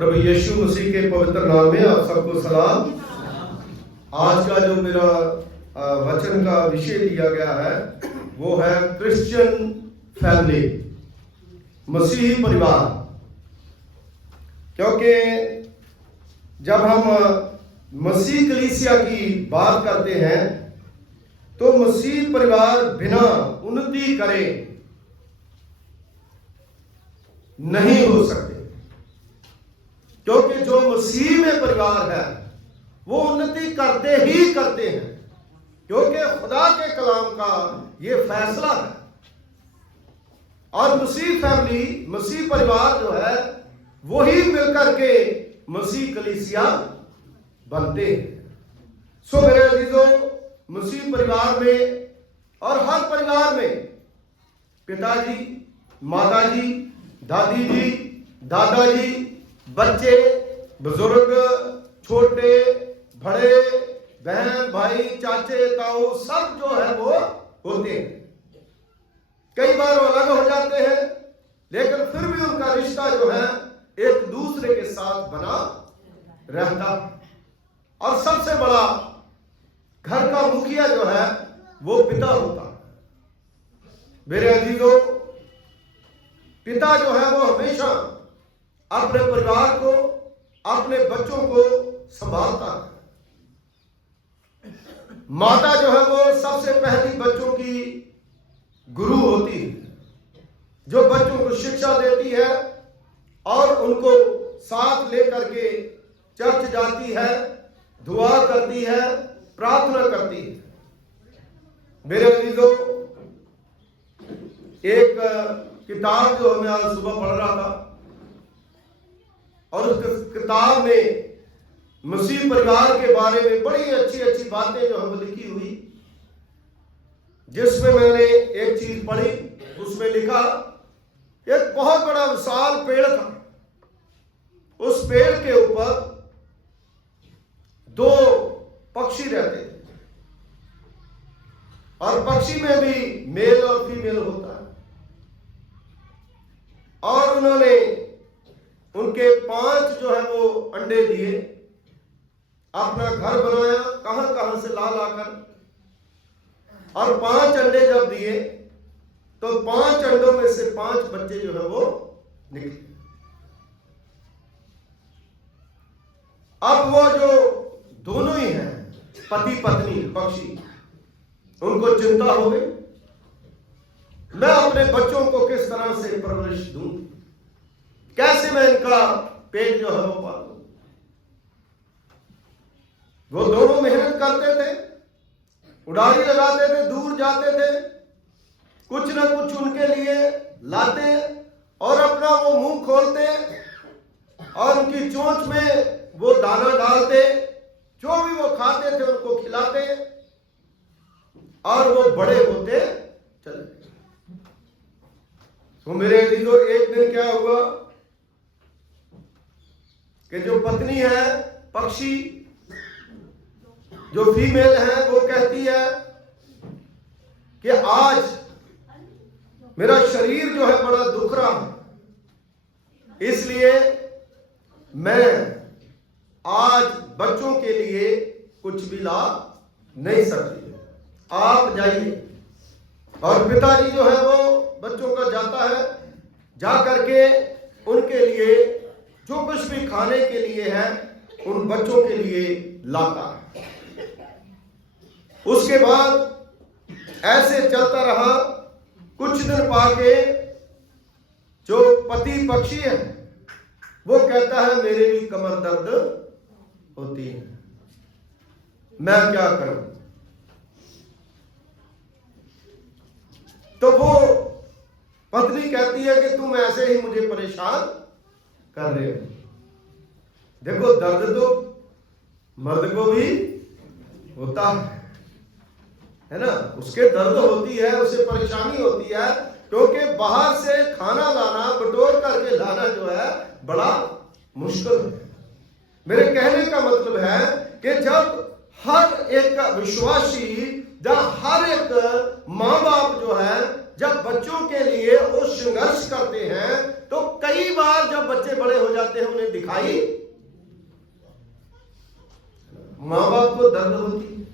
प्रभु यीशु मसीह के पवित्र नाम में आप सबको सलाम। आज का जो मेरा वचन का विषय दिया गया है वो है क्रिश्चियन फैमिली, मसीही परिवार। क्योंकि जब हम मसीह कलीसिया की बात करते हैं तो मसीह परिवार बिना उन्नति करे नहीं हो सकते, क्योंकि जो मसीह में परिवार है वो उन्नति करते ही करते हैं, क्योंकि खुदा के कलाम का ये फैसला है। और मसीह फैमिली, मसीह परिवार जो है वही मिलकर के मसीह कलीसिया बनते हैं। सो मेरे अजीजों, मसीह परिवार में और हर परिवार में पिताजी, माताजी, दादी जी, दादाजी, बच्चे, बुजुर्ग, छोटे, बड़े, बहन, भाई, चाचे, ताऊ सब जो है वो होते हैं। कई बार वो अलग हो जाते हैं, लेकिन फिर भी उनका रिश्ता जो है एक दूसरे के साथ बना रहता। और सबसे बड़ा घर का मुखिया जो है वो पिता होता है। मेरे अजीजों, पिता जो है वो हमेशा अपने परिवार को, अपने बच्चों को संभालता है। माता जो है वो सबसे पहली बच्चों की गुरु होती है, जो बच्चों को शिक्षा देती है और उनको साथ लेकर के चर्च जाती है, दुआ करती है, प्रार्थना करती है। मेरे अजीजों, एक किताब जो मैं आज सुबह पढ़ रहा था और उस किताब में मसीह परिवार के बारे में बड़ी अच्छी अच्छी बातें जो है लिखी हुई, जिसमें मैंने एक चीज पढ़ी, उसमें लिखा एक बहुत बड़ा विशाल पेड़ था। उस पेड़ के ऊपर दो पक्षी रहते थे, और पक्षी में भी मेल और फीमेल होता है। और उन्होंने उनके 5 जो है वो अंडे दिए, अपना घर बनाया कहां कहां से ला लाकर, और 5 अंडे जब दिए तो 5 अंडों में से 5 बच्चे जो है वो निकले। अब वो जो दोनों ही हैं पति पत्नी पक्षी, उनको चिंता हो गई, मैं अपने बच्चों को किस तरह से परवरिश दूं, कैसे मैं इनका पेट जो है वो पालूं। वो दोनों मेहनत करते थे, उड़ारी लगाते थे, दूर जाते थे, कुछ ना कुछ उनके लिए लाते और अपना वो मुंह खोलते और उनकी चोंच में वो दाना डालते, जो भी वो खाते थे उनको खिलाते, और वो बड़े होते चले। तो मेरे अजीजों, एक दिन क्या हुआ कि जो पत्नी है पक्षी, जो फीमेल है, वो कहती है कि आज मेरा शरीर जो है बड़ा दुख रहा है, इसलिए मैं आज बच्चों के लिए कुछ भी ला नहीं सकती, आप जाइए। और पिताजी जो है वो बच्चों का जाता है, जा करके उनके लिए जो कुछ भी खाने के लिए है उन बच्चों के लिए लाता है। उसके बाद ऐसे चलता रहा। कुछ दिन पाके जो पति पक्षी है वो कहता है मेरे भी कमर दर्द होती है, मैं क्या करूं। तो वो पत्नी कहती है कि तुम ऐसे ही मुझे परेशान कर रहे हो। देखो, दर्द तो मर्द को भी होता है ना, उसके दर्द होती है, उसे परेशानी होती है, क्योंकि बाहर से खाना लाना, बटोर करके लाना जो है बड़ा मुश्किल है। मेरे कहने का मतलब है कि जब हर एक विश्वासी, जब हर एक माँ बाप जो है जब बच्चों के लिए वो संघर्ष करते हैं, तो कई बार जब बच्चे बड़े हो जाते हैं उन्हें दिखाई, माँ बाप को दर्द होती है,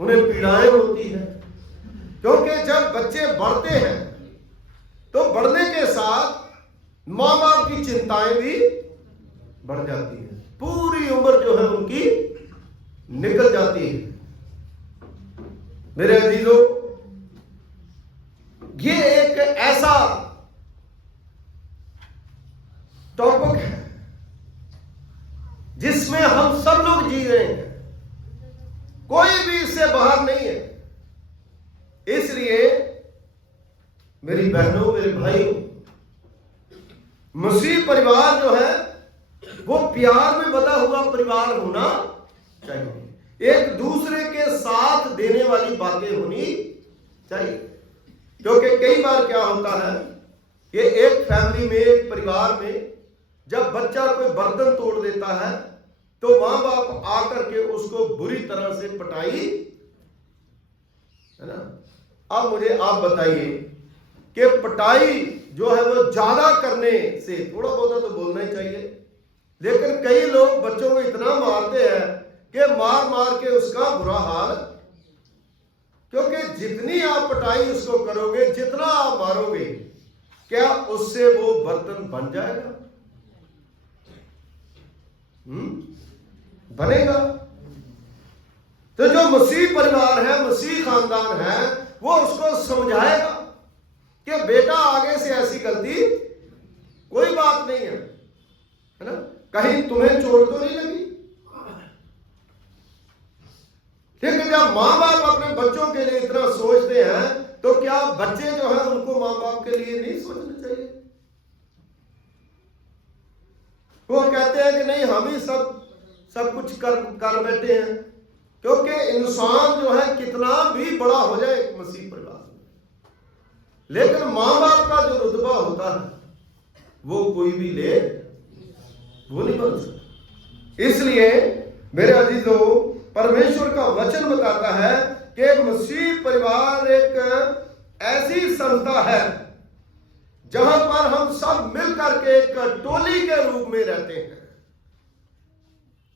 उन्हें पीड़ाएं होती है, क्योंकि जब बच्चे बढ़ते हैं तो बढ़ने के साथ माँ बाप की चिंताएं भी बढ़ जाती है, पूरी उम्र जो है उनकी निकल जाती है। मेरे अजीजों, ये एक ऐसा टॉपिक है जिसमें हम सब लोग जी रहे हैं, कोई भी इससे बाहर नहीं है। इसलिए मेरी बहनों, मेरे भाइयों, मसीह परिवार जो है वो प्यार में बंधा हुआ परिवार होना चाहिए, एक दूसरे के साथ देने वाली बातें होनी चाहिए। क्योंकि कई बार क्या होता है कि एक फैमिली में, एक परिवार में जब बच्चा कोई बर्तन तोड़ देता है तो मां बाप आकर के उसको बुरी तरह से पिटाई, है ना। अब मुझे आप बताइए कि पिटाई जो है वो ज्यादा करने से, थोड़ा बहुत तो बोलना ही चाहिए, लेकिन कई लोग बच्चों को इतना मारते हैं कि मार मार के उसका बुरा हाल, क्योंकि जितनी आप पिटाई उसको करोगे, जितना आप मारोगे, क्या उससे वो बर्तन बन जाएगा? बनेगा। तो जो मसीह परिवार है, मसीह खानदान है, वो उसको समझाएगा कि बेटा आगे से ऐसी गलती कोई बात नहीं है ना, कहीं तुम्हें चोट तो नहीं लगी। लेकिन जब मां बाप अपने बच्चों के लिए इतना सोचते हैं तो क्या बच्चे जो है उनको मां बाप के लिए नहीं सोचना चाहिए? वो कहते हैं कि नहीं, हम ही सब कुछ कर बैठे हैं, क्योंकि इंसान जो है कितना भी बड़ा हो जाए मसीह परिवार में, लेकिन मां बाप का जो रुतबा होता है वो कोई भी ले वो नहीं बन सकता। इसलिए मेरे अजीजों, परमेश्वर का वचन बताता है कि मसीह परिवार एक ऐसी संस्था है जहां पर हम सब मिलकर के एक टोली के रूप में रहते हैं,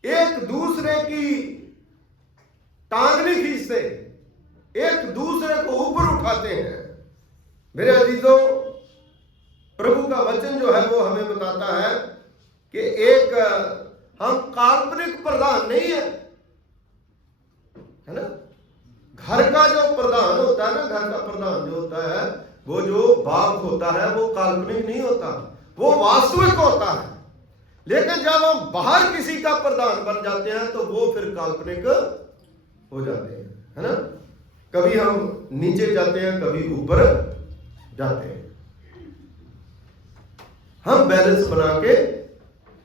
एक दूसरे की टांगनी खींचते, एक दूसरे को ऊपर उठाते हैं। मेरे अजीजों, प्रभु का वचन जो है वो हमें बताता है कि एक हम काल्पनिक प्रधान नहीं है ना। घर का जो प्रधान होता है ना, घर का प्रधान जो होता है, वो जो बाप होता है वो काल्पनिक नहीं होता, वो वास्तविक होता है। लेकिन जब हम बाहर किसी का प्रधान बन जाते हैं तो वो फिर काल्पनिक हो जाते हैं, है ना। कभी हम नीचे जाते हैं, कभी ऊपर जाते हैं, हम बैलेंस बना के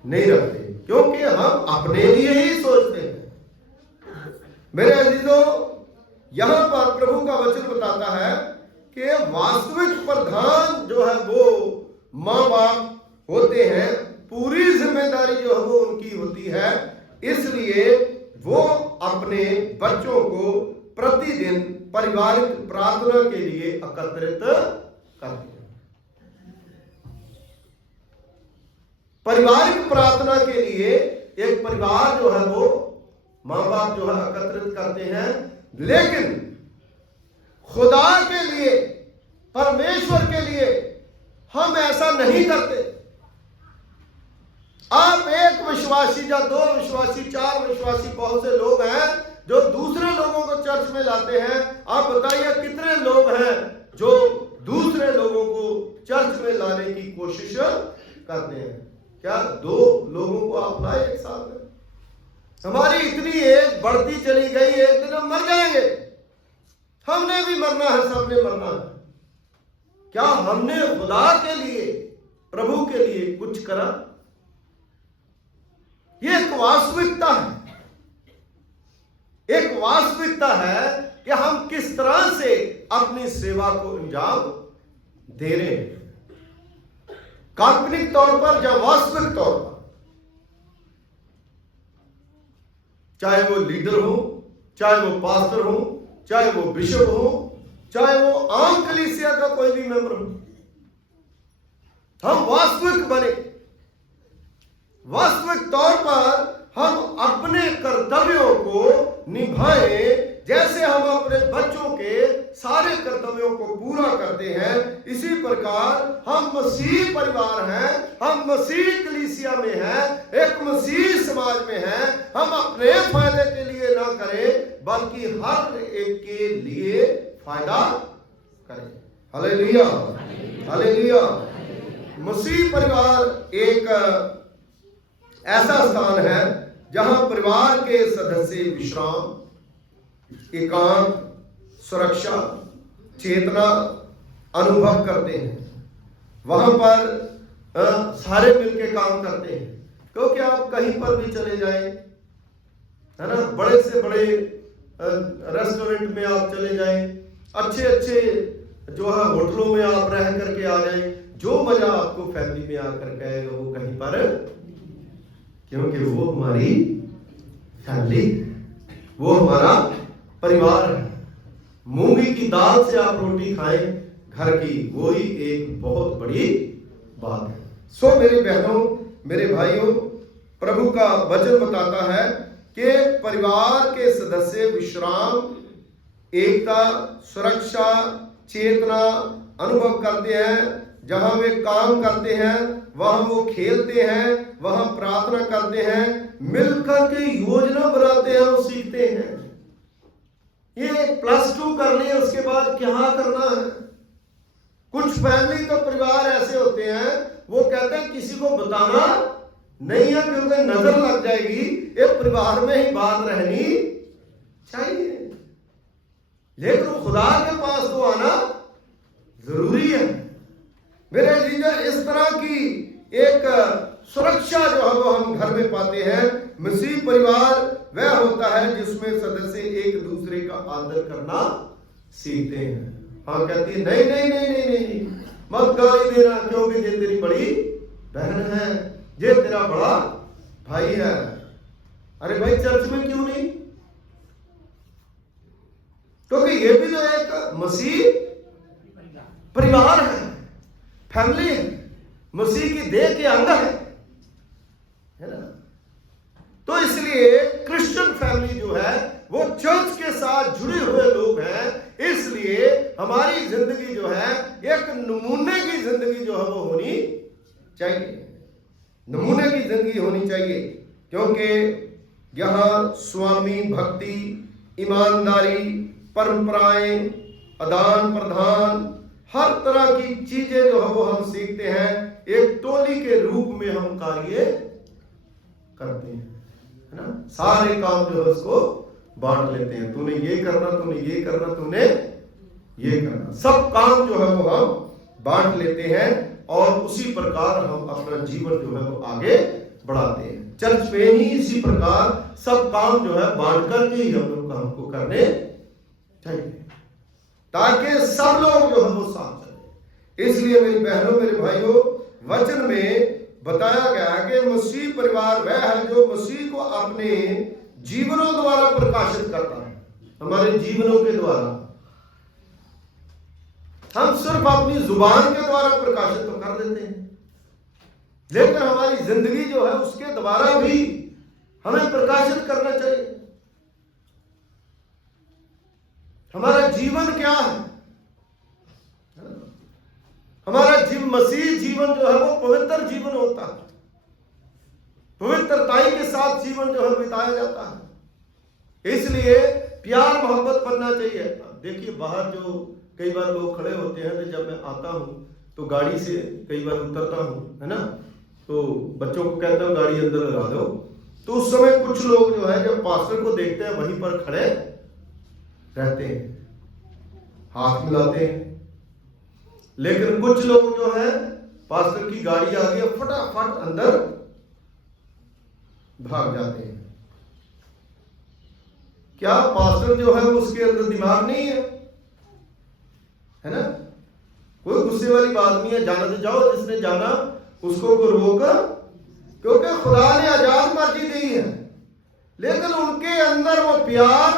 नहीं रखते, क्योंकि हम अपने लिए ही सोचते हैं। मेरे अजीजों, यहां पर प्रभु का वचन बताता है कि वास्तविक प्रधान जो है वो मां बाप होते हैं, पूरी जिम्मेदारी जो है वो उनकी होती है। इसलिए वो अपने बच्चों को प्रतिदिन पारिवारिक प्रार्थना के लिए एकत्रित करते हैं। पारिवारिक प्रार्थना के लिए एक परिवार जो है वो मां बाप जो है एकत्रित करते हैं, लेकिन खुदा के लिए, परमेश्वर के लिए हम ऐसा नहीं करते। आप एक विश्वासी या दो विश्वासी, चार विश्वासी, बहुत से लोग हैं जो दूसरे लोगों को चर्च में लाते हैं। आप बताइए कितने लोग हैं जो दूसरे लोगों को चर्च में लाने की कोशिश करते हैं? क्या 2 लोगों को आप लाए एक साल में? हमारी इतनी एज बढ़ती चली गई, एक दिन हम मर जाएंगे, हमने भी मरना है, सबने मरना है। क्या हमने खुदा के लिए, प्रभु के लिए कुछ करा? ये एक वास्तविकता है, एक वास्तविकता है कि हम किस तरह से अपनी सेवा को अंजाम दे रहे हैं, काल्पनिक तौर पर या वास्तविक तौर पर। चाहे वो लीडर हो, चाहे वो पास्टर हो, चाहे वो बिशप हो, चाहे वो आम कलीसिया का कोई भी मेंबर हो, हम वास्तविक बने प्रकार हम मसीह परिवार हैं, हम मसीह कलीसिया में हैं, एक मसीह समाज में हैं। हम अपने फायदे के लिए ना करें बल्कि हर एक के लिए फायदा करें। Hallelujah, hallelujah. मसीह परिवार एक ऐसा स्थान है जहां परिवार के सदस्य विश्राम, एकांत, सुरक्षा, चेतना अनुभव करते हैं। वहां पर सारे मिलकर काम करते हैं, क्योंकि आप कहीं पर भी चले जाएं, है ना, बड़े से बड़े रेस्टोरेंट में आप चले जाएं, अच्छे अच्छे जो है होटलों में आप रह करके आ जाएं, जो मजा आपको फैमिली में आकर के आएगा वो कहीं पर, क्योंकि वो हमारी फैमिली, वो हमारा परिवार है। मूंगी की दाल से आप रोटी खाएं घर की, वो ही एक बहुत बड़ी बात है। सो मेरी बहनों, मेरे भाइयों, प्रभु का वचन बताता है कि परिवार के सदस्य विश्राम, एकता, सुरक्षा, चेतना अनुभव करते हैं। जहां वे काम करते हैं, वहां वो खेलते हैं, वहां प्रार्थना करते हैं, मिलकर के योजना बनाते हैं और सीखते हैं। ये +2 कर लिए, उसके बाद क्या करना है। कुछ फैमिली तो परिवार ऐसे होते हैं, वो कहते हैं किसी को बताना नहीं है क्योंकि नजर लग जाएगी, ये परिवार में ही बात रहनी चाहिए। लेकिन खुदा के पास तो आना जरूरी है। मेरे जीजा, इस तरह की एक सुरक्षा जो है वो हम घर में पाते हैं। मसीह परिवार वह होता है जिसमें सदस्य एक दूसरे का आदर करना सीखते हैं। हाँ कहती है, नहीं नहीं नहीं नहीं नहीं, मत गाली देना, क्योंकि ये तेरी बड़ी बहन है, ये तेरा बड़ा भाई है। अरे भाई, चर्च में क्यों नहीं? क्योंकि ये भी तो एक मसीह परिवार है, फैमिली है, मसीह की देह के अंग है ना। तो इसलिए क्रिश्चियन फैमिली जो है वो चर्च के साथ जुड़े हुए लोग हैं। इसलिए हमारी जिंदगी जो है एक नमूने की जिंदगी जो है वो होनी चाहिए, नमूने की जिंदगी होनी चाहिए, क्योंकि यहां स्वामी भक्ति, ईमानदारी, परंपराएं, आदान प्रदान, हर तरह की चीजें जो है वो हम सीखते हैं। एक टोली के रूप में हम कार्य करते हैं, है ना। सारे काम जो है उसको बांट लेते हैं, तूने ये करना, तूने ये करना, तूने ये करना, सब काम जो है वो हम बांट लेते हैं और उसी प्रकार हम अपना जीवन जो है वो आगे बढ़ाते हैं। चर्च में ही इसी प्रकार सब काम जो है बांट करके ही हम लोग हमको करने चाहिए, ताकि सब लोग जो है वो साथ चले। इसलिए मेरी बहनों, मेरे भाइयों, वचन में बताया गया कि मसीह परिवार वह है जो मसीह को अपने जीवनों द्वारा प्रकाशित करता है। हमारे जीवनों के द्वारा, हम सिर्फ अपनी जुबान के द्वारा प्रकाशित तो कर देते हैं, लेकिन हमारी जिंदगी जो है उसके द्वारा भी हमें प्रकाशित करना चाहिए। हमारा जीवन क्या है? हमारा मसीह जीवन जो है वो पवित्र जीवन होता है, पवित्रताई के साथ जीवन जो है बिताया जाता है। इसलिए प्यार मोहब्बत करना चाहिए। देखिए, बाहर जो कई बार लोग खड़े होते हैं, तो जब मैं आता हूं तो गाड़ी से कई बार उतरता हूं, है ना, तो बच्चों को कहता हूं गाड़ी अंदर लगा दो, तो उस समय कुछ लोग जो है जब पास्टर को देखते हैं वहीं पर खड़े रहते हैं, हाथ मिलाते हैं। लेकिन कुछ लोग जो है पास्टर की गाड़ी आ गई, फटाफट अंदर भाग जाते हैं। क्या पास्टर जो है उसके अंदर दिमाग नहीं है ना? कोई गुस्से वाली बात नहीं है, जाना तो जाओ, जिसने जाना उसको को रोक, क्योंकि खुदा ने आजाद मर्जी दी है। लेकिन उनके अंदर वो प्यार,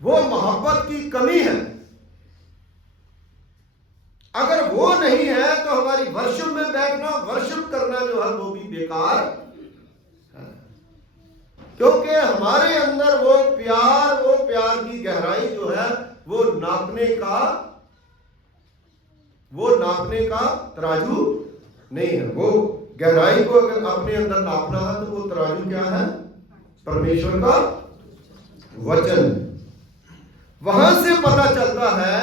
वो मोहब्बत की कमी है। अगर वो नहीं है तो हमारी वर्शिप में बैठना, वर्शिप करना जो है वो भी बेकार है, क्योंकि हमारे अंदर वो प्यार की गहराई जो है वो नापने का वो नापने का तराजू नहीं है। वो गहराई को अगर अपने अंदर नापना है तो वो तराजू क्या है? परमेश्वर का वचन। वहां से पता चलता है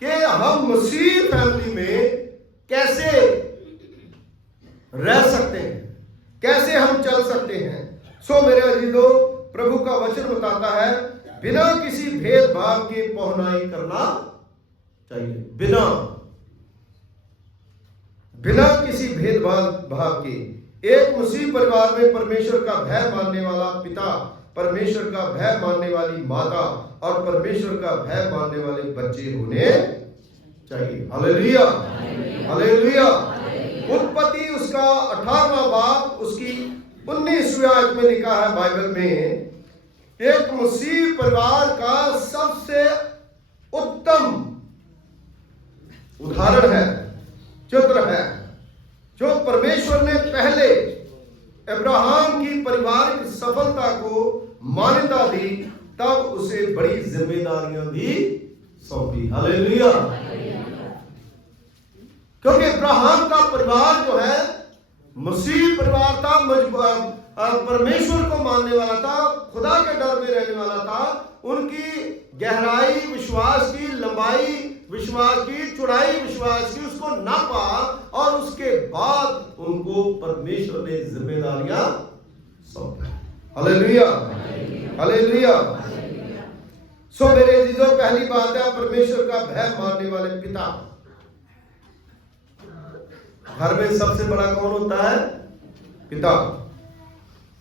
कि हम मसीह फैमिली में कैसे रह सकते हैं, कैसे हम चल सकते हैं। सो मेरे अजीजों, प्रभु का वचन बताता है बिना किसी भेदभाव के पहुनाई करना चाहिए। बिना किसी भेदभाव के एक मसीह परिवार में परमेश्वर का भय मानने वाला पिता, परमेश्वर का भय मानने वाली माता और परमेश्वर का भय मानने वाले बच्चे होने चाहिए। Hallelujah, hallelujah. उत्पत्ति उसका 18वां बाब उसकी 19वीं आयत में लिखा है बाइबल में, एक मसीह परिवार का सबसे उत्तम उदाहरण है, चित्र है, जो परमेश्वर ने पहले अब्राहम की पारिवारिक सफलता को मान्यता दी, तब उसे बड़ी जिम्मेदारियां भी सौंपी। हालेलुया। क्योंकि अब्राहम का परिवार जो है मसीह परिवार था, परमेश्वर को मानने वाला था, खुदा के डर में रहने वाला था। उनकी गहराई विश्वास की, लंबाई विश्वास की, चौड़ाई विश्वास की, उसको नापा और उसके बाद उनको परमेश्वर ने जिम्मेदारियां सौंपी। Hallelujah, hallelujah. सो मेरे अजीजों, पहली बात है परमेश्वर का भय मानने वाले पिता। घर में सबसे बड़ा कौन होता है? पिता।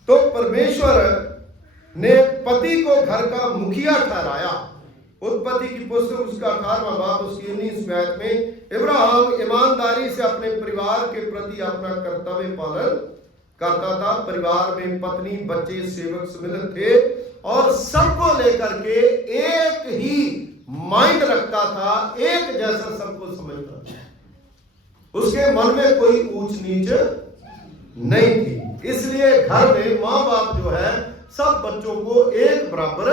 तो परमेश्वर ने पति को घर का मुखिया ठहराया। उत्पत्ति की पुस्तक उसका 18वां बाब उसकी 19वीं आयत में, अब्राहम ईमानदारी से अपने परिवार के प्रति अपना कर्तव्य पालन करता था। परिवार में पत्नी, बच्चे, सेवक सम्मिलित थे और सबको लेकर के एक ही माइंड रखता था, एक जैसा सबको समझता था। उसके मन में कोई ऊंच नीच नहीं थी। इसलिए घर में मां बाप जो है सब बच्चों को एक बराबर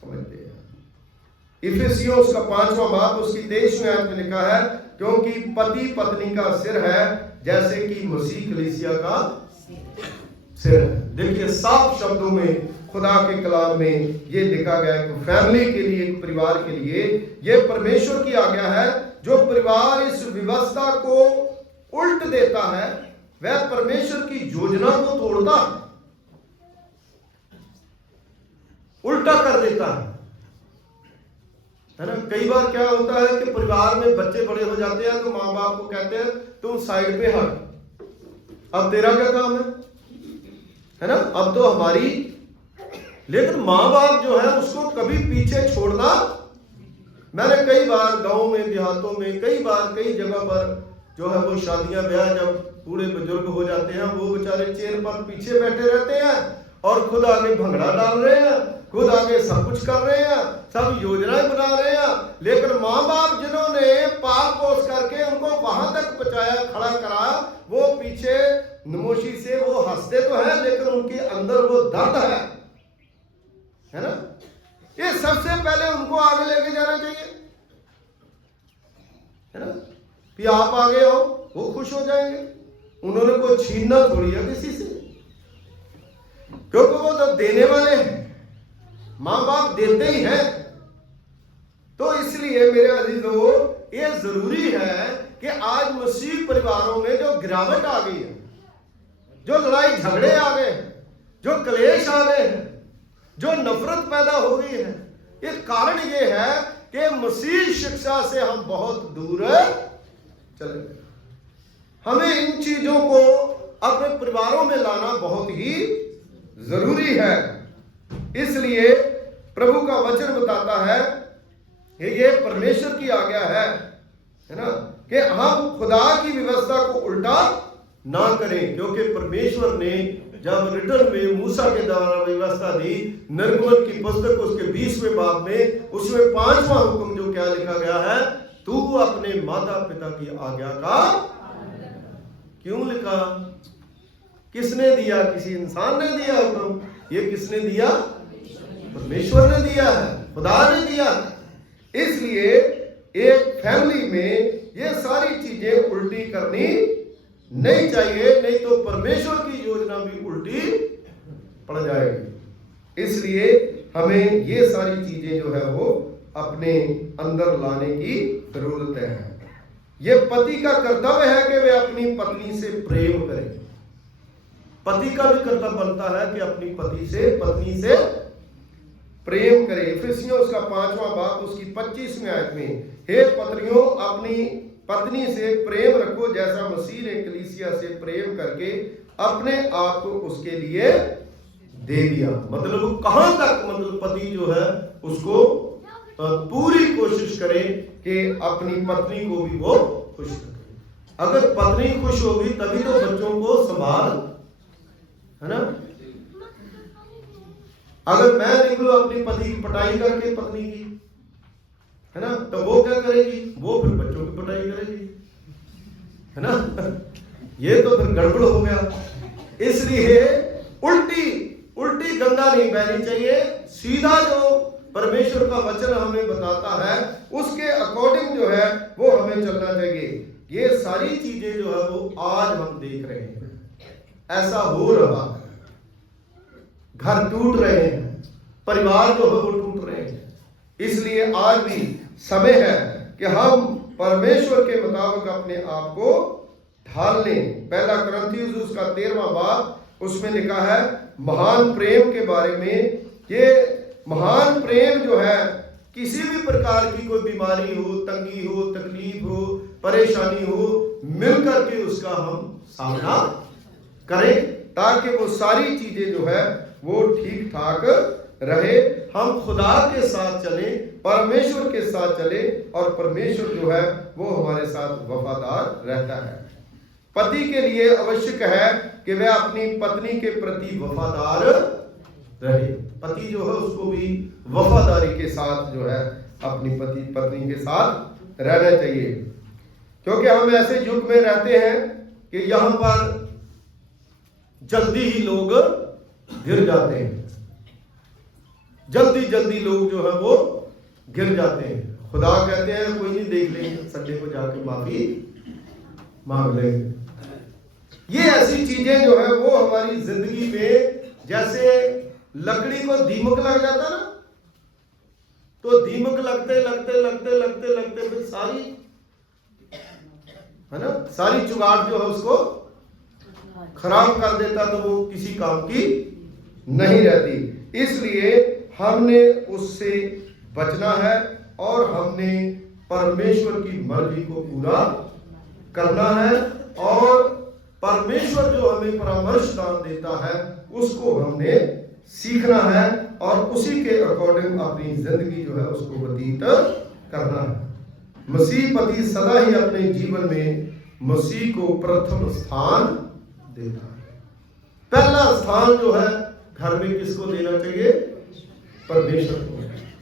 समझते हैं। इफिसियों उसका 5वां बाब उसकी 23वीं आयत में लिखा है, क्योंकि पति पत्नी का सिर है जैसे कि मसीह कलीसिया का सिर है। देखिए, साफ शब्दों में खुदा के कलाम में ये लिखा गया है कि फैमिली के लिए, एक परिवार के लिए ये परमेश्वर की आज्ञा है। जो परिवार इस व्यवस्था को उल्ट देता है वह परमेश्वर की योजना को तोड़ता है, उल्टा कर देता है ना। कई बार क्या होता है कि परिवार में बच्चे बड़े हो जाते हैं तो मां बाप को कहते हैं तुम साइड पे हट, अब तेरा क्या काम है ना, अब तो हमारी। लेकिन मां बाप जो है उसको कभी पीछे छोड़ना। मैंने कई बार गांव में, देहातों में, कई बार कई जगह पर जो है वो शादियां ब्याह जब पूरे बुजुर्ग हो जाते हैं, वो बेचारे चेयर पर पीछे बैठे रहते हैं और खुद आगे भंगड़ा डाल रहे हैं, खुद आगे सब कुछ कर रहे हैं, सब योजनाएं बना रहे हैं। लेकिन माँ बाप जिन्होंने पाल पोस करके उनको वहां तक पहुंचाया, खड़ा करा, वो पीछे नमोशी से वो हंसते तो है लेकिन उनके अंदर वो दर्द है ना। ये सबसे पहले उनको आगे लेके जाना चाहिए, है ना। कि आप आगे हो, वो खुश हो जाएंगे। उन्होंने को छीनना थोड़ी है किसी से, क्योंकि वो तो देने वाले हैं, मां बाप देते ही हैं। तो इसलिए मेरे अजीजों, ये जरूरी है कि आज मसीह परिवारों में जो गिरावट आ गई है, जो लड़ाई झगड़े आ गए हैं, जो क्लेश आ गए हैं, जो नफरत पैदा हो गई है, ये कारण ये है कि मसीह शिक्षा से हम बहुत दूर चले गए। हमें इन चीजों को अपने परिवारों में लाना बहुत ही जरूरी है। इसलिए प्रभु का वचन बताता है कि ये परमेश्वर की आज्ञा है ना, कि हम खुदा की व्यवस्था को उल्टा ना करें। क्योंकि परमेश्वर ने जब रिटर्न में मूसा के द्वारा व्यवस्था दी, निर्गमन की पुस्तक उसके 20वें बाब में, उसमें 5वां हुक्म जो क्या लिखा गया है, तू अपने माता पिता की आज्ञा का। क्यों लिखा? किसने दिया? किसी इंसान ने दिया हुक्म? ये किसने दिया? परमेश्वर ने दिया है, खुदा ने दिया है। इसलिए एक फैमिली में ये सारी चीजें उल्टी करनी नहीं चाहिए, नहीं तो परमेश्वर की योजना भी उल्टी पड़ जाएगी। इसलिए हमें ये सारी चीजें जो है वो अपने अंदर लाने की जरूरत है। ये पति का कर्तव्य है कि वे अपनी पत्नी से प्रेम करें। पति का भी कर्तव्य बनता है कि अपनी पत्नी से प्रेम करे। इफिसियों उसका 5वां बाब उसकी 25वीं आयत में, हे पत्नियों अपनी पत्नी से प्रेम रखो जैसा मसीह ने कलीसिया से प्रेम करके अपने आप को उसके लिए दे दिया। मतलब कहां तक, मतलब पति जो है उसको पूरी कोशिश करे कि अपनी पत्नी को भी वो खुश रखे। अगर पत्नी खुश होगी तभी तो बच्चों को संभाल, है ना। अगर मैं निकलूं अपनी पति की पटाई करके पत्नी की, है ना, तो वो क्या करेगी, वो फिर बच्चों की पटाई करेगी, है ना। ये तो फिर गड़बड़ हो गया। इसलिए उल्टी गंगा नहीं बहनी चाहिए। सीधा जो परमेश्वर का वचन हमें बताता है उसके अकॉर्डिंग जो है वो हमें चलना चाहिए। ये सारी चीजें जो है वो आज हम देख रहे हैं, ऐसा हो रहा है। घर टूट रहे हैं, परिवार जो है वो टूट रहे हैं। इसलिए आज भी समय है कि हम परमेश्वर के मुताबिक अपने आप को ढाल लें। पहला कुरिन्थियों उसका 13वां बाब उसमें लिखा है महान प्रेम के बारे में। ये महान प्रेम जो है किसी भी प्रकार की कोई बीमारी हो, तंगी हो, तकलीफ हो, परेशानी हो, मिलकर के उसका हम सामना करें ताकि वो सारी चीजें जो है वो ठीक ठाक रहे। हम खुदा के साथ चले, परमेश्वर के साथ चले और परमेश्वर जो है वो हमारे साथ वफादार रहता है। पति के लिए आवश्यक है कि वह अपनी पत्नी के प्रति वफादार रहे। पति जो है उसको भी वफादारी के साथ जो है अपनी पत्नी के साथ रहना चाहिए, क्योंकि हम ऐसे युग में रहते हैं कि यहाँ पर जल्दी ही लोग गिर जाते हैं। जल्दी लोग जो है वो गिर जाते हैं। खुदा कहते हैं कोई नहीं, देख लेंगे, संडे को जाके माफी मांग लेंगे। ये ऐसी चीजें जो है वो हमारी जिंदगी में, जैसे लकड़ी को दीमक लग जाता ना, तो दीमक लगते फिर सारी, है ना, सारी जुगाड़ जो है उसको खराब कर देता, तो वो किसी काम की नहीं रहती। इसलिए हमने उससे बचना है और हमने परमेश्वर की मर्जी को पूरा करना है और परमेश्वर जो हमें परामर्श दान देता है उसको हमने सीखना है और उसी के अकॉर्डिंग अपनी जिंदगी जो है उसको व्यतीत करना है। मसीह पति सदा ही अपने जीवन में मसीह को प्रथम स्थान देता है। पहला स्थान जो है घर में किसको देना चाहिए? परमेश्वर को।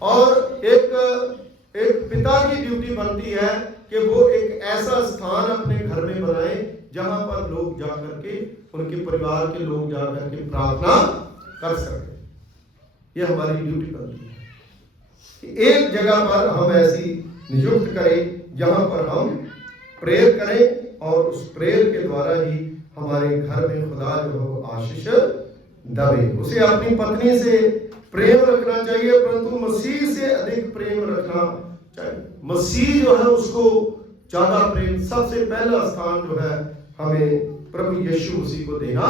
और एक पिता की ड्यूटी बनती है कि वो एक ऐसा स्थान अपने घर में बनाए जहां पर लोग जाकर के, उनके परिवार के लोग जाकर के प्रार्थना कर सके। ये हमारी ड्यूटी बनती है कि एक जगह पर हम ऐसी नियुक्त करें जहां पर हम प्रेयर करें और उस प्रेयर के द्वारा ही हमारे घर में खुदा जो है वो आशीष दबे। उसे अपनी पत्नी से प्रेम रखना चाहिए, परंतु मसीह से अधिक प्रेम रखना चाहिए। मसीह जो है उसको ज्यादा प्रेम, सबसे पहला स्थान जो है हमें प्रभु यीशु मसीह को देना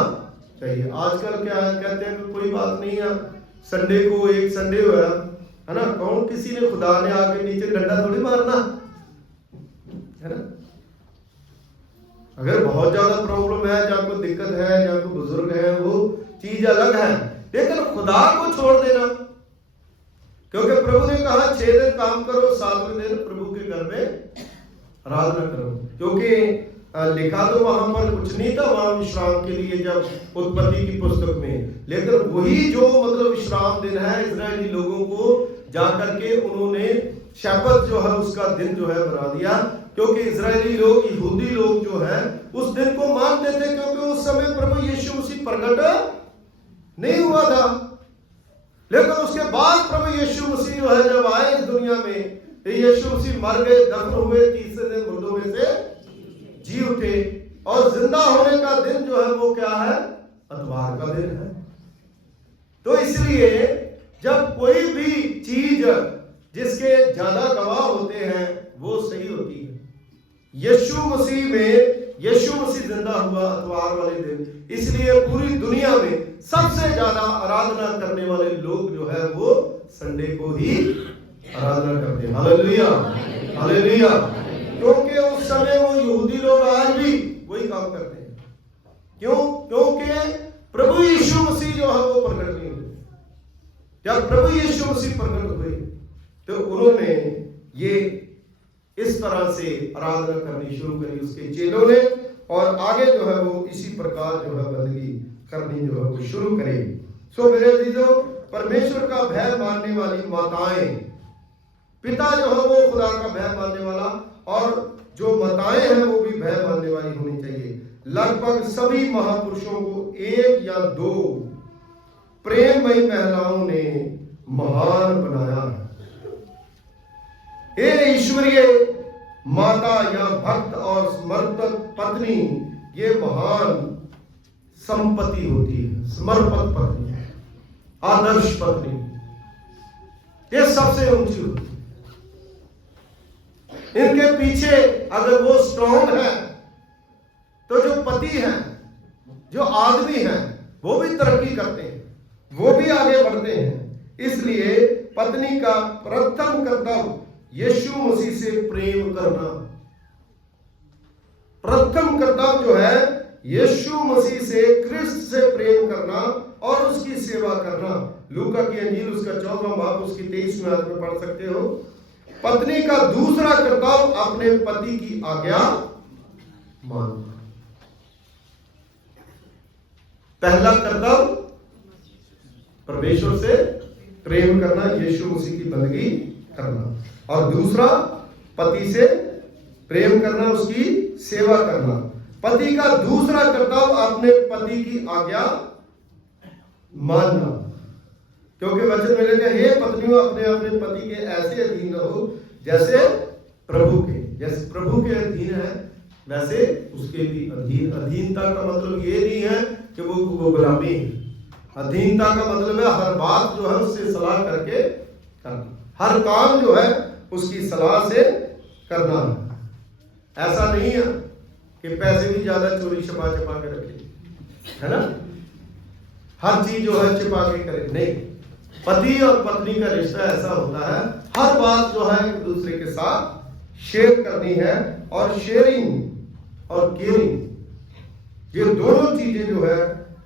चाहिए। आजकल क्या कहते हैं कि कोई बात नहीं है, संडे को एक संडे हुआ है ना, कौन किसी ने खुदा ने आके नीचे डंडा थोड़ी मारना है ना। अगर बहुत ज्यादा प्रॉब्लम है, या कोई दिक्कत है, या कोई बुजुर्ग है, वो चीज अलग है, लेकिन खुदा को छोड़ देना, क्योंकि प्रभु ने कहा 6 दिन काम करो, 7वें दिन प्रभु के घर में आराधना करो। क्योंकि लिखा तो वहां पर कुछ नहीं था वहां विश्राम के लिए जब उत्पत्ति की पुस्तक में, लेकिन वही जो मतलब विश्राम दिन है इजरायली लोगों को जाकर के उन्होंने शब्बत जो है उसका दिन जो है बना दिया, क्योंकि इजरायली लोग, यहूदी लोग जो है उस दिन को मानते थे, क्योंकि उस समय प्रभु यीशु मसीह प्रकट नहीं हुआ था। लेकिन उसके बाद प्रभु यीशु मसीह जो है जब आए इस दुनिया में, यीशु मसीह मर गए, दफन हुए, तीसरे दिन मुर्दों में से जी उठे, और जिंदा होने का दिन जो है वो क्या है? इतवार का दिन है। तो इसलिए जब कोई भी चीज जिसके ज्यादा गवाह होते हैं वो सही होती है। यीशु मसीह जिंदा हुआ इतवार वाले दिन, इसलिए पूरी दुनिया में सबसे ज्यादा आराधना करने वाले लोग जो है वो संडे को ही आराधना करते हैं। Hallelujah, hallelujah. क्योंकि उस समय वो यहूदी लोग आज भी वही काम करते हैं। क्यों? क्योंकि प्रभु यीशु मसीह जो है वो प्रकट नहीं हुए। जब प्रभु यीशु मसीह प्रकट हुए तो उन्होंने ये इस तरह से आराधना करनी शुरू करी उसके चेलों ने, और आगे जो है वो इसी प्रकार जो है बंदगी करनी जो है वो शुरू करेगी। सो मेरे अजीजों, परमेश्वर का भय मानने वाली माताएं, पिता जो है वो खुदा का भय मानने वाला, और जो माताएं हैं वो भी भय मानने वाली होनी चाहिए। लगभग सभी महापुरुषों को एक या दो प्रेममयी महिलाओं ने महान बनाया है। ये ईश्वरीय माता या भक्त और समर्पित पत्नी, ये महान संपत्ति होती है। समर्पित पत्नी, आदर्श पत्नी, ये सबसे ऊंची होती है। इनके पीछे अगर वो स्ट्रॉन्ग है तो जो पति हैं, जो आदमी हैं, वो भी तरक्की करते हैं, वो भी आगे बढ़ते हैं। इसलिए पत्नी का प्रथम कर्तव्य यीशु मसीह से प्रेम करना। प्रथम कर्तव्य जो है यीशु मसीह से, क्रिस्त से प्रेम करना और उसकी सेवा करना। लूका की अंजील उसका 14वां बाब उसकी 23वें आयत में पढ़ सकते हो। पत्नी का दूसरा कर्तव्य अपने पति की आज्ञा मानना। पहला कर्तव्य परमेश्वर से प्रेम करना, यीशु मसीह की बंदगी करना, और दूसरा पति से प्रेम करना, उसकी सेवा करना। पति का दूसरा कर्तव्य अपने पति की आज्ञा मानना, क्योंकि वचन में लिखा है, हे पत्नियों अपने अपने पति के ऐसे अधीन रहो जैसे प्रभु के। जैसे प्रभु के अधीन है वैसे उसके भी अधीन। अधीनता का मतलब ये नहीं है कि वो गुलामी है। अधीनता का मतलब है हर बात जो है उससे सलाह करके करना, हर काम जो है उसकी सलाह से करना है। ऐसा नहीं है कि पैसे भी ज्यादा चोरी छिपा के रखे, है ना, हर चीज जो है छिपा के करे, नहीं। पति और पत्नी का रिश्ता ऐसा होता है, हर बात जो है एक दूसरे के साथ शेयर करनी है, और शेयरिंग और केयरिंग ये दोनों चीजें जो है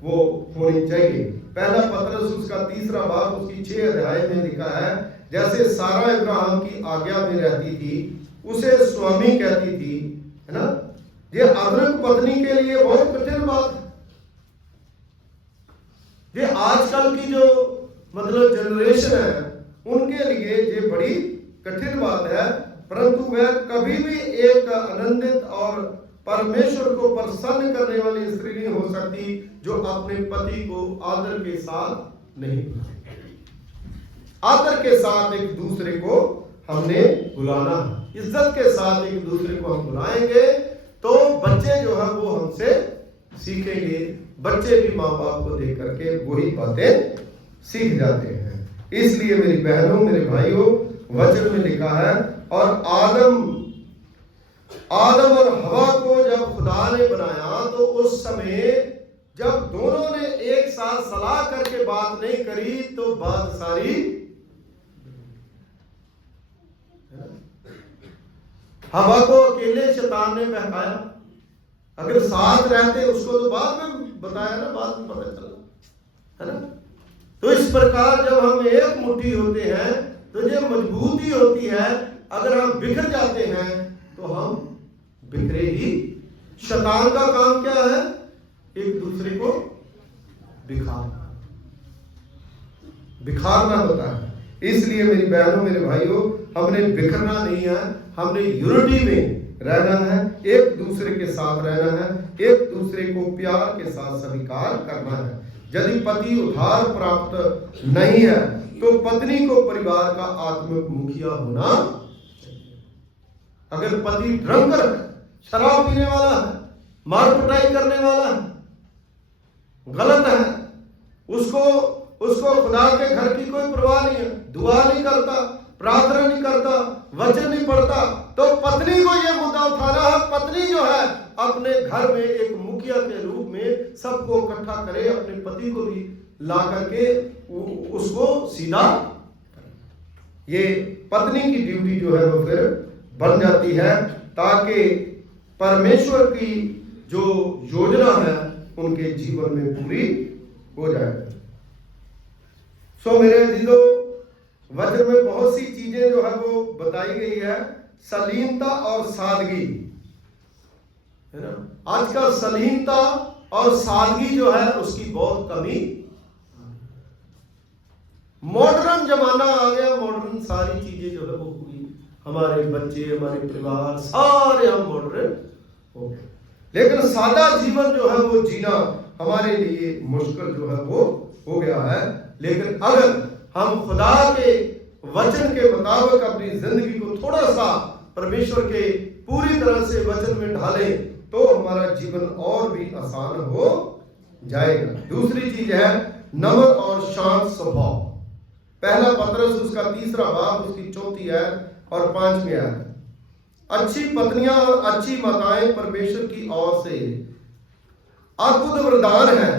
वो होनी चाहिए। पहला पत्रस उसका 3रा बाब उसकी 6 अध्याय में लिखा है, जैसे सारा इब्राहिम की आज्ञा में रहती थी, उसे स्वामी कहती थी, है ना। ये आधुनिक पत्नी के लिए बहुत कठिन बात है। ये आजकल की जो मतलब जनरेशन है उनके लिए ये बड़ी कठिन बात है, परंतु वह कभी भी एक आनंदित और परमेश्वर को प्रसन्न करने वाली स्त्री नहीं हो सकती जो अपने पति को आदर के साथ नहीं। आदर के साथ एक दूसरे को हमने बुलाना, इज्जत के साथ एक दूसरे को हम बुलाएंगे तो बच्चे जो है वो हमसे सीखेंगे। बच्चे भी माँ बाप को देख करके वही बातें सीख जाते हैं। इसलिए मेरी बहनों, मेरे भाइयों, वचन में लिखा है, और आदम और हवा को जब खुदा ने बनाया तो उस समय जब दोनों ने एक साथ सलाह करके बात नहीं करी तो बात सारी, हवा को अकेले शैतान ने बहकाया। अगर साथ रहते उसको तो बाद में बताया ना, बाद में पता चला, है ना। तो इस प्रकार जब हम एक मुट्ठी होते हैं तो ये मजबूती होती है। अगर हम बिखर जाते हैं तो हम बिखरे ही। शैतान का काम क्या है? एक दूसरे को बिखारना होता है। इसलिए मेरी बहनों, मेरे भाइयों, हमने बिखरना नहीं है, हमने यूनिटी में रहना है, एक दूसरे के साथ रहना है, एक दूसरे को प्यार के साथ स्वीकार करना है। यदि पति उद्धार प्राप्त नहीं है तो पत्नी को परिवार का आत्मिक मुखिया होना अगर पति ड्रंकर है, शराब पीने वाला है, मार पिटाई करने वाला है, गलत है, उसको खुदा के घर की कोई परवाह नहीं है, दुआ नहीं करता, प्रार्थना नहीं करता, वचन नहीं पढ़ता, तो पत्नी को यह मुद्दा उठाना है। पत्नी जो है अपने घर में एक मुखिया के रूप में सबको इकट्ठा करे, अपने पति को भी ला करके उसको सीधा, ये पत्नी की ड्यूटी जो है वो फिर बन जाती है, ताकि परमेश्वर की जो योजना है उनके जीवन में पूरी हो जाए। सो मेरे अजीजों, वचन में बहुत सी चीजें जो है वो बताई गई है। सलीनता और सादगी, है ना, आजकल सलीनता और सादगी जो है उसकी बहुत कमी। मॉडर्न जमाना आ गया, मॉडर्न सारी चीजें जो है वो हुई, हमारे बच्चे, हमारे परिवार सारे हम मॉडर्न हो गए, लेकिन सादा जीवन जो है वो जीना हमारे लिए मुश्किल जो है वो हो गया है। लेकिन अगर हम खुदा के वचन के मुताबिक अपनी जिंदगी को थोड़ा सा परमेश्वर के पूरी तरह से वचन में ढालें तो हमारा जीवन और भी आसान हो जाएगा। दूसरी चीज है नम्र और शांत स्वभाव। पहला पत्रस उसका 3 बाब उसकी 4 आयत और 5 आयत। अच्छी पत्नियां और अच्छी माताएं परमेश्वर की ओर से अद्भुत वरदान है,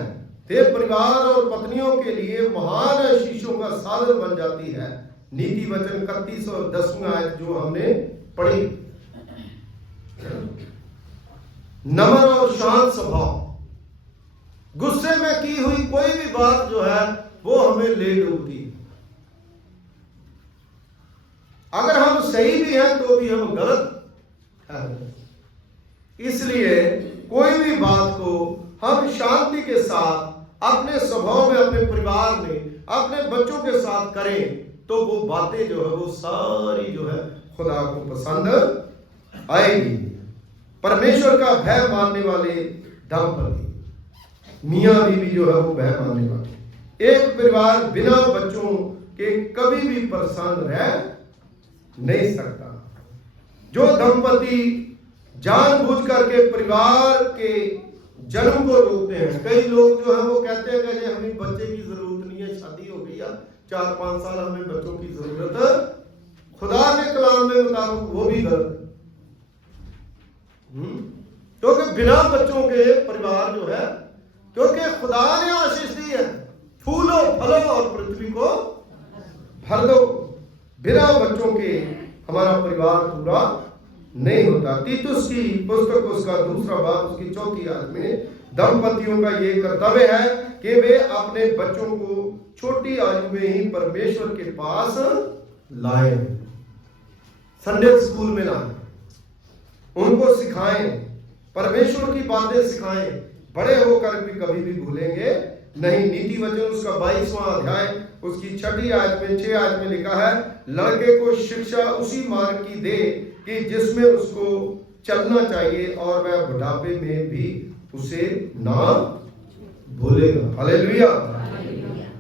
वे परिवार और पत्नियों के लिए महान आशीषों का साधन बन जाती है। नीति वचन 31 और 10 आयत जो हमने पढ़ी। नम्र और शांत स्वभाव, गुस्से में की हुई कोई भी बात जो है वो हमें ले डूबती है। अगर हम सही भी हैं तो भी हम गलत है, इसलिए कोई भी बात को हम शांति के साथ अपने स्वभाव में, अपने परिवार में, अपने बच्चों के साथ करें तो वो बातें जो है वो सारी जो है खुदा को पसंद आएगी। परमेश्वर का भय मानने वाले दंपति, मियां बीवी जो है वो भय मानने वाले। एक परिवार बिना बच्चों के कभी भी प्रसन्न रह नहीं सकता। जो दंपति जानबूझ करके परिवार के जन्म को रोकते हैं, कई लोग जो है वो कहते हैं कि हमें बच्चे की जरूरत नहीं है, शादी हो गई है, 4-5 साल हमें बच्चों की जरूरत, खुदा के कलाम में मुताबिक वो भी गलत है। क्योंकि बिना बच्चों के परिवार जो है, क्योंकि खुदा ने आशीष दी है, फूलो फलो और पृथ्वी को भर दो। बिना बच्चों के हमारा परिवार पूरा नहीं होता। तीतुस की पुस्तक उसका 2 बाब उसकी 4 आयत में दंपतियों का ये कर्तव्य है कि वे अपने बच्चों को छोटी आयु में ही परमेश्वर के पास लाएं, संडे स्कूल में लाएं, उनको सिखाएं, परमेश्वर की बातें सिखाएं। बड़े होकर भी कभी भी भूलेंगे नहीं। नीति वचन उसका 22वां अध्याय उसकी 6 आयत में 6 आयत में लिखा है, लड़के को शिक्षा उसी मार्ग की दे कि जिसमें उसको चलना चाहिए और वह बुढ़ापे में भी उसे ना भूलेगा। हालेलुया।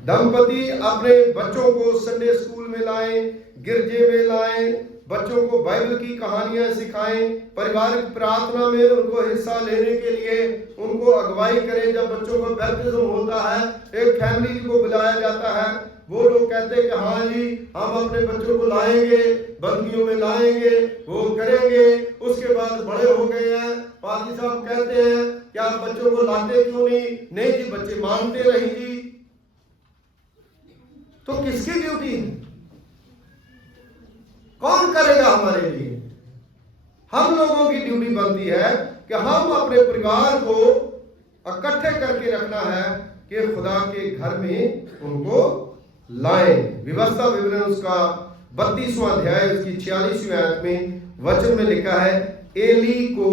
दंपति अपने बच्चों को संडे स्कूल में लाएं, गिरजे में लाएं, बच्चों को बाइबल की कहानियां सिखाएं, पारिवारिक प्रार्थना में उनको हिस्सा लेने के लिए उनको अगुवाई करें। जब बच्चों को बैप्टिज्म होता है, एक फैमिली को बुलाया जाता है, वो लोग कहते हैं कि हाँ जी हम अपने बच्चों को लाएंगे, बंदियों में लाएंगे, वो करेंगे। उसके बाद बड़े हो गए हैं, पादी साहब कहते हैं कि आप बच्चों को लाते क्यों नहीं? नहीं जी बच्चे मांगते रही जी। तो किसकी ड्यूटी है? कौन करेगा हमारे लिए? हम लोगों की ड्यूटी बनती है कि हम अपने परिवार को इकट्ठे करके रखना है कि खुदा के घर में उनको लाएं। व्यवस्था विवरण उसका 32वां अध्याय उसकी 46वीं आयत में वचन में लिखा है, एली को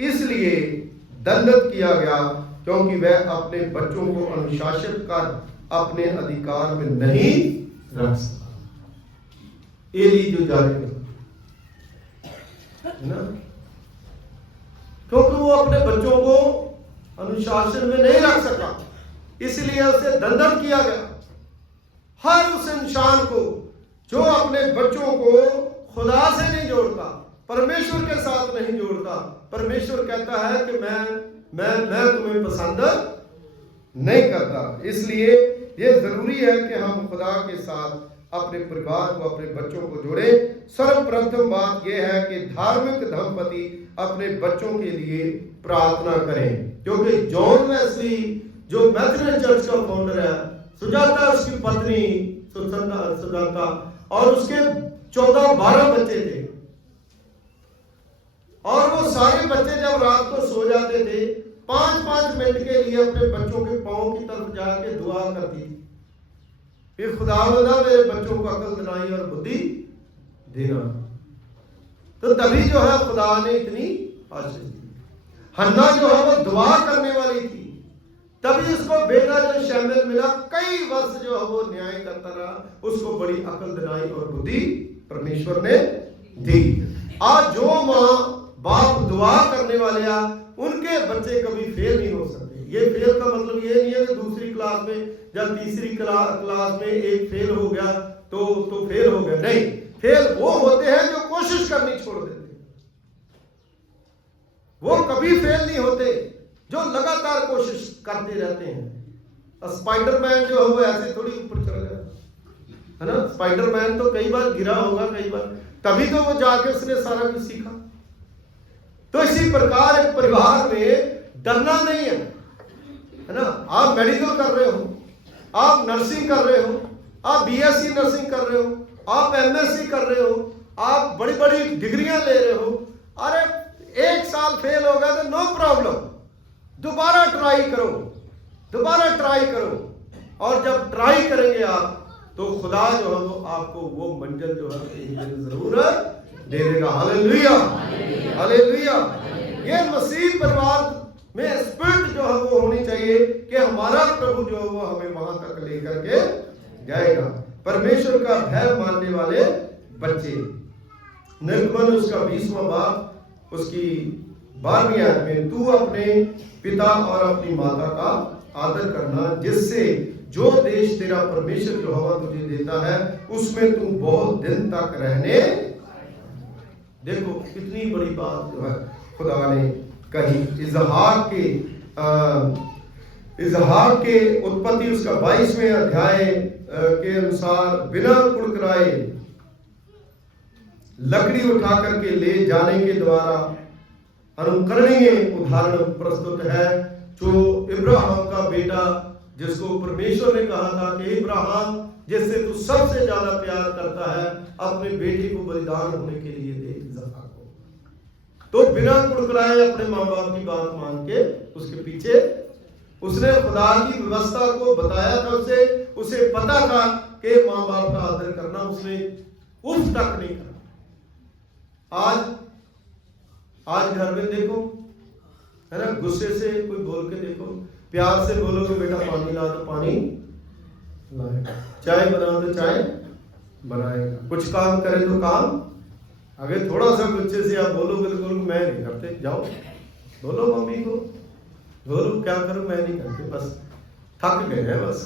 इसलिए दंडित किया गया क्योंकि वह अपने बच्चों को अनुशासित कर अपने अधिकार में नहीं रख सका। एली जो जाने है ना, क्योंकि वो अपने बच्चों को अनुशासन में नहीं रख सका, इसलिए उसे दंडित किया गया। हर उस इंसान को जो अपने बच्चों को खुदा से नहीं जोड़ता, परमेश्वर के साथ नहीं जोड़ता। परमेश्वर कहता है कि मैं तुम्हें पसंद नहीं करता। इसलिए ये जरूरी है कि हम खुदा के साथ अपने परिवार को, अपने बच्चों को जोड़े। सर्वप्रथम बात यह है कि धार्मिक दंपति अपने बच्चों के लिए प्रार्थना करें, क्योंकि जॉन वेस्ली जो मैथोडिस्ट चर्च का फाउंडर है, सुजाता उसकी पत्नी सुजाता, और उसके 14-12 बच्चे थे, और वो सारे बच्चे जब रात को सो जाते थे 5-5 मिनट के लिए अपने बच्चों के पांव की तरफ जाके दुआ करती थी, फिर खुदावंदा मेरे बच्चों को अकल, दिलाई और बुद्धि देना। तो तभी जो है खुदा ने इतनी आशीष दी। हन्ना जो है वो दुआ करने वाली थी, तभी उसको बेटा जो शैमुएल मिला, कई वर्ष जो है वो न्याय करता रहा, उसको बड़ी अकल, दिलाई और बुद्धि परमेश्वर ने दी। आज जो माँ बाप दुआ करने वाले हैं, उनके बच्चे कभी फेल नहीं हो सकते। ये फेल का मतलब ये नहीं है कि दूसरी क्लास में या तीसरी क्लास में एक फेल हो गया तो फेल हो गया, नहीं। फेल वो होते हैं जो कोशिश करनी छोड़ देते हैं, वो कभी फेल नहीं होते जो लगातार कोशिश करते रहते हैं। स्पाइडरमैन जो है वो ऐसे थोड़ी ऊपर चला गया, है ना। स्पाइडरमैन तो कई बार गिरा होगा, कई बार, तभी तो वो जाके उसने सारा कुछ सीखा। तो इसी प्रकार एक परिवार में डरना नहीं है ना। आप मेडिकल कर रहे हो, आप नर्सिंग कर रहे हो, आप बीएससी नर्सिंग कर रहे हो, आप एमएससी कर रहे हो, आप बड़ी बड़ी डिग्रियां ले रहे हो, अरे 1 साल फेल हो गया तो नो प्रॉब्लम, दोबारा ट्राई करो, दोबारा ट्राई करो, और जब ट्राई करेंगे आप तो खुदा जो है वो आपको वो मंजिल जो है जरूर दे देगा। Hallelujah, hallelujah. ये मसीह परिवार में स्पिरिट जो है वो होनी चाहिए कि हमारा प्रभु जो है वो हमें वहां तक लेकर के जाएगा। परमेश्वर का भय मानने वाले बच्चे, निर्गमन उसका 20वां बाब उसकी 12वीं आयत में, तू अपने पिता और अपनी माता का आदर करना, जिससे जो देश तेरा परमेश्वर यहोवा तुझे देता है उसमें तू बहुत दिन तक रहने। देखो कितनी बड़ी बात जो है खुदा ने कही। इजहार के उत्पत्ति उसका 22वें अध्याय के अनुसार, बिना कुड़कुड़ाए लकड़ी उठा करके ले जाने के द्वारा अनुकरणीय उदाहरण प्रस्तुत है। जो इब्राहिम का बेटा, जिसको परमेश्वर ने कहा था कि इब्राहिम, जिससे तू सबसे ज्यादा प्यार करता है, अपने बेटे को बलिदान होने के लिए दे इजहार को। तो बिना कुड़कुड़ाए अपने माँ बाप की बात मान के उसके पीछे, उसने खुदा की व्यवस्था को बताया था, उसे पता था कि माँ बाप का आदर करना, उसने उफ तक नहीं करा। आज घर में देखो, है ना, गुस्से से कोई बोल के देखो, प्यार से बोलो कि बेटा पानी ला, तो पानी लाएगा, चाय बना तो चाय बनाएगा, कुछ काम करे तो काम। अगर थोड़ा सा गुस्से से आप बोलोगे तो मैं नहीं करते, जाओ बोलो मम्मी को, बोलो क्या करूं, मैं नहीं करते, बस थक गए हैं बस।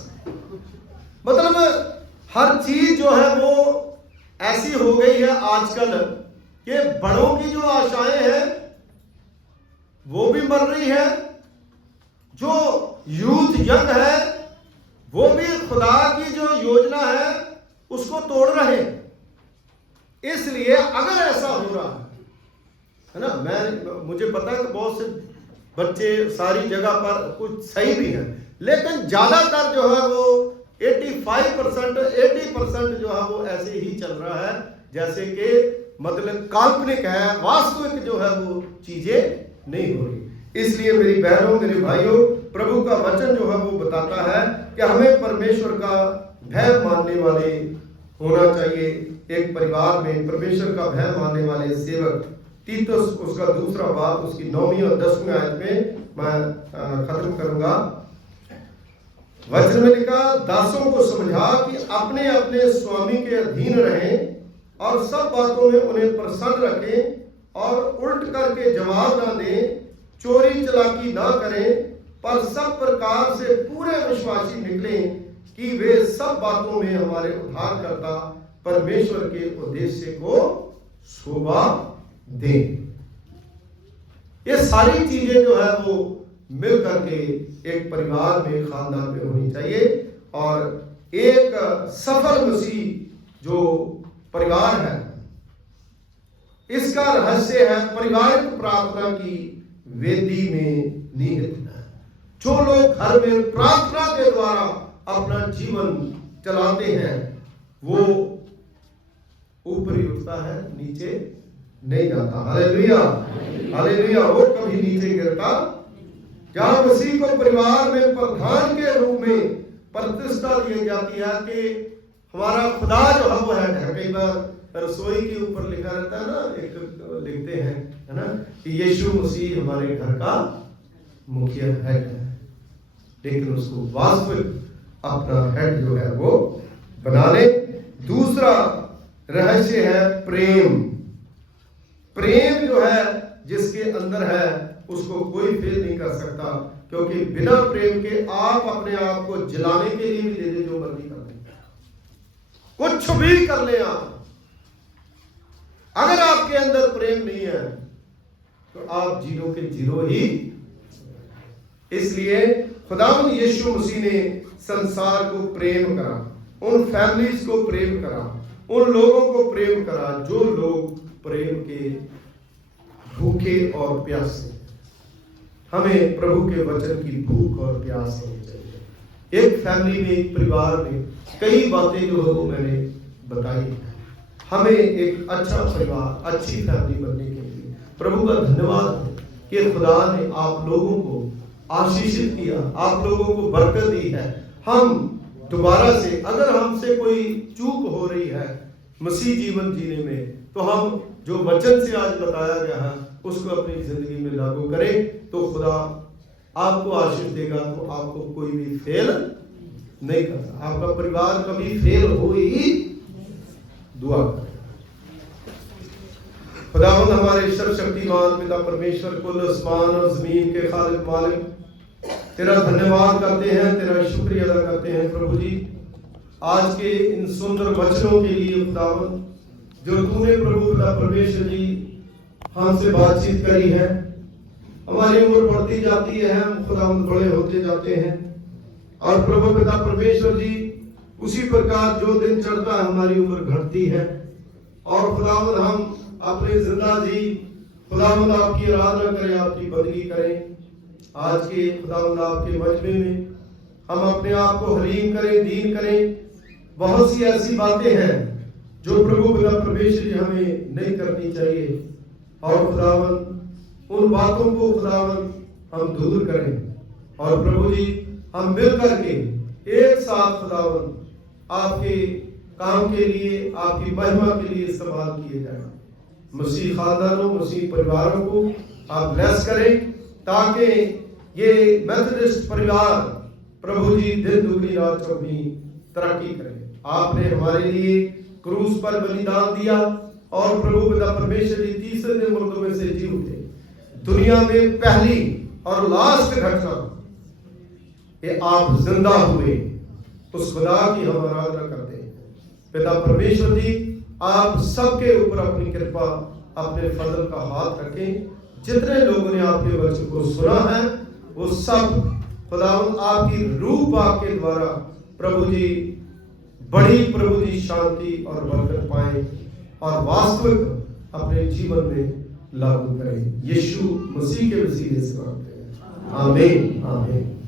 मतलब हर चीज जो है वो ऐसी हो गई है आजकल कि बड़ों की जो आशाएं हैं वो भी मर रही है, जो यूथ यंग है वो भी खुदा की जो योजना है उसको तोड़ रहे हैं। इसलिए अगर ऐसा हो रहा है ना, मुझे पता है कि बहुत से बच्चे सारी जगह पर कुछ सही भी है, लेकिन ज्यादातर जो है वो 85% 80% जो है वो ऐसे ही चल रहा है जैसे कि मतलब काल्पनिक है, वास्तविक जो है वो चीजें नहीं हो रही। इसलिए मेरी बहनों, मेरे भाइयों, प्रभु का वचन जो है वो बताता है कि हमें परमेश्वर का भय मानने वाले होना चाहिए। एक परिवार में परमेश्वर का भय मानने वाले सेवक, तीतुस उसका 2 बाब उसकी 9वीं और 10वीं आयत में मैं खत्म करूंगा। वचन में लिखा, दासों को समझा कि अपने अपने स्वामी के अधीन रहें और सब बातों में उन्हें प्रसन्न रखें और उल्ट करके जवाब ना दें, चोरी चलाकी ना करें, पर सब प्रकार से पूरे विश्वासी निकलें कि वे सब बातों में हमारे उद्धारकर्ता परमेश्वर के उद्देश्य को शोभा दें। ये सारी चीजें जो है वो मिल करके एक परिवार में, खानदान में होनी चाहिए। और एक सफल मसीह जो परिवार है, इसका रहस्य है पारिवारिक प्रार्थना की वेदी में निहित है। जो लोग घर में प्रार्थना के द्वारा अपना जीवन चलाते हैं, वो ऊपर ही उठता है, नीचे नहीं जाता। Hallelujah, hallelujah. वो कभी नीचे गिरता। जहां मसीह को परिवार में प्रधान के रूप में प्रतिष्ठा दी जाती है कि हमारा खुदा जो है वो है। कई बार रसोई के ऊपर लिखा रहता है ना, एक लिखते हैं, है ना, कि यीशु मसीह हमारे घर का मुखिया हेड है, लेकिन उसको वास्तविक अपना हेड जो है वो बना ले। दूसरा रहस्य है प्रेम। प्रेम जो है जिसके अंदर है उसको कोई फेल नहीं कर सकता, क्योंकि बिना प्रेम के आप अपने आप को जलाने के लिए भी दे दे जो मर्जी कर ले, कुछ भी कर ले आप, अगर आपके अंदर प्रेम नहीं है तो आप जीरो के जीरो ही। इसलिए खुदावंद यीशु मसीह ने संसार को प्रेम करा, उन फैमिलीज को प्रेम करा, उन लोगों को प्रेम करा जो लोग प्रेम के भूखे और प्यासे। हमें प्रभु के वचन की भूख और प्यास होनी चाहिए। एक फैमिली में, एक परिवार में कई बातें जो है वो मैंने बताई है। हमें एक अच्छा परिवार, अच्छी फैमिली बनने के लिए प्रभु का धन्यवाद है कि खुदा ने आप लोगों को आशीषित किया, आप लोगों को बरकत दी है। हम दोबारा से, अगर हमसे कोई चूक हो रही है मसीह जीवन जीने में, तो हम जो वचन से आज बताया गया है उसको अपनी जिंदगी में लागू करें, तो खुदा आपको आशीष देगा। तो आपको कोई भी फेल नहीं करता, आपका परिवार कभी फेल हो ही। दुआ करें। खुदावंद हमारे सर्वशक्तिमान पिता परमेश्वर, कुल आसमान और जमीन के खालिक मालिक, तेरा धन्यवाद करते हैं, तेरा शुक्रिया अदा करते हैं प्रभु जी, आज के इन सुंदर वचनों के लिए खुदावंद, जो तूने प्रभु पिता परमेश्वर जी हमसे बातचीत करी है। हमारी उम्र बढ़ती जाती है, हम खुदावंद बड़े होते जाते हैं, और प्रभु पिता परमेश्वर जी उसी प्रकार जो दिन चढ़ता है हमारी उम्र घटती है। और खुदावंद हम अपने जिंदा जी खुदावंद आपकी आराधना करें, आपकी बंदगी करें। आज के खुदावंद आपके मजमे में हम अपने आप को हलीम करें, दीन करें। बहुत सी ऐसी बातें हैं जो प्रभु पिता परमेश्वर जी हमें नहीं करनी चाहिए, और खुदावंद उन बातों को खुदावंद हम दूर करें, और प्रभु जी हम मिल करके एक साथ खुदावंद आपके काम के लिए, आपकी महिमा के लिए इस्तेमाल किए जाए। मसीह खानदानों, मसीह परिवारों को आप ब्लेस करें, ताकि ये मेथोडिस्ट परिवार प्रभु जी दिन दुगनी रात चौगनी तरक्की करें। आपने हमारे लिए क्रूस पर बलिदान दिया, और प्रभु पिता परमेश्वर जी तीसरे दिन मुर्दों में से जी उठे। दुनिया में पहली और लास्ट घटना ये आप जिंदा हुए, उस खुदा की हम आराधना करते हैं। पिता परमेश्वर जी आप सबके ऊपर अपनी कृपा, अपने फजल का हाथ रखें। जितने लोगों ने आपके वचन को सुना है वो सब खुदावंद आपकी रूप आपके द्वारा प्रभु जी बड़ी प्रभु जी शांति और बरकत पाए, और वास्तविक अपने जीवन में लागू करें। यीशु मसीह के वसीले से मांगते हैं, आमीन, आमीन।